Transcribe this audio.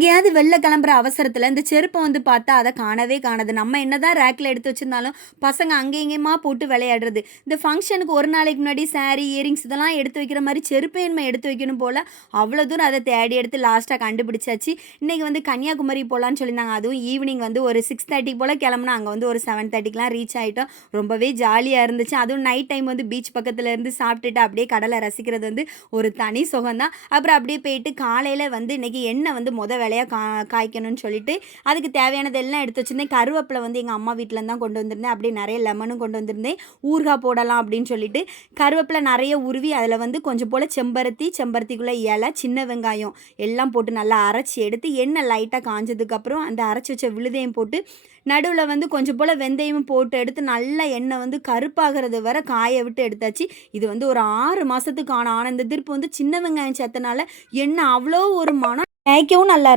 எங்கேயாவது வெளில கிளம்புற அவசரத்துல இந்த செருப்ப வந்து பார்த்தா, அத காணவே காணாது. நம்ம என்னதான் ரேக்ல எடுத்து வச்சிருந்தாலும், பசங்க அங்க இங்கேயுமா போட்டு விளையாடுறது. இந்த ஃபங்ஷனுக்கு ஒரு நாளைக்கு முன்னாடி சாரி, இயரிங்ஸ் இதெல்லாம் எடுத்து வைக்கிற மாரி செருப்பையும் நம்ம எடுத்து வைக்கணும் போல. அவ்வளோ தூரம் அத தேடி எடுத்து லாஸ்ட்டா கண்டுபிடிச்சாச்சு. இன்னைக்கு வந்து கன்னியாகுமரி போலான்னு சொல்லியிருந்தாங்க. அதுவும் ஈவினிங் வந்து ஒரு 6:30 போல கிளம்புனா, அங்க வந்து ஒரு 7:30க்குலாம் ரீச் ஆயிட்டோம். ரொம்பவே ஜாலியா இருந்துச்சு. அதுவும் நைட் டைம் வந்து பீச் பக்கத்துல இருந்து சாப்பிட்டுட்டு அப்படியே கடல ரசிக்கிறது வந்து ஒரு தனி சுகம் தான். அப்புறம் அப்படியே போயிட்டு காலையில வந்து இன்னைக்கு எண்ணெய் வந்து வேலையா காய்க்கணும்னு சொல்லிட்டு அதுக்கு தேவையானது எல்லாம் எடுத்து வச்சிருந்தேன். கருவேப்பிலை வந்து எங்கள் அம்மா வீட்டிலேருந்து தான் கொண்டு வந்திருந்தேன். அப்படியே நிறைய லெமனும் கொண்டு வந்திருந்தேன். ஊறுகாய் போடலாம் அப்படின்னு சொல்லிட்டு கருவேப்பிலை நிறைய உருவி அதில் வந்து கொஞ்சம் போல் செம்பருத்திக்குள்ளே இலை, சின்ன வெங்காயம் எல்லாம் போட்டு நல்லா அரைச்சி எடுத்து எண்ணெய் லைட்டாக காஞ்சதுக்கப்புறம் அந்த அரைச்சி வச்ச விழுதையும் போட்டு நடுவில் வந்து கொஞ்சம் போல் வெந்தயமும் போட்டு எடுத்து நல்லா எண்ணெய் வந்து கருப்பாகிறது வரை காய விட்டு எடுத்தாச்சு. இது வந்து ஒரு 6 மாதத்துக்கான ஆன இந்த திருப்பு வந்து சின்ன வெங்காயம் சேர்த்தனால எண்ணெய் அவ்வளோ ஒரு மனம். தேய்க்கவும் நல்லா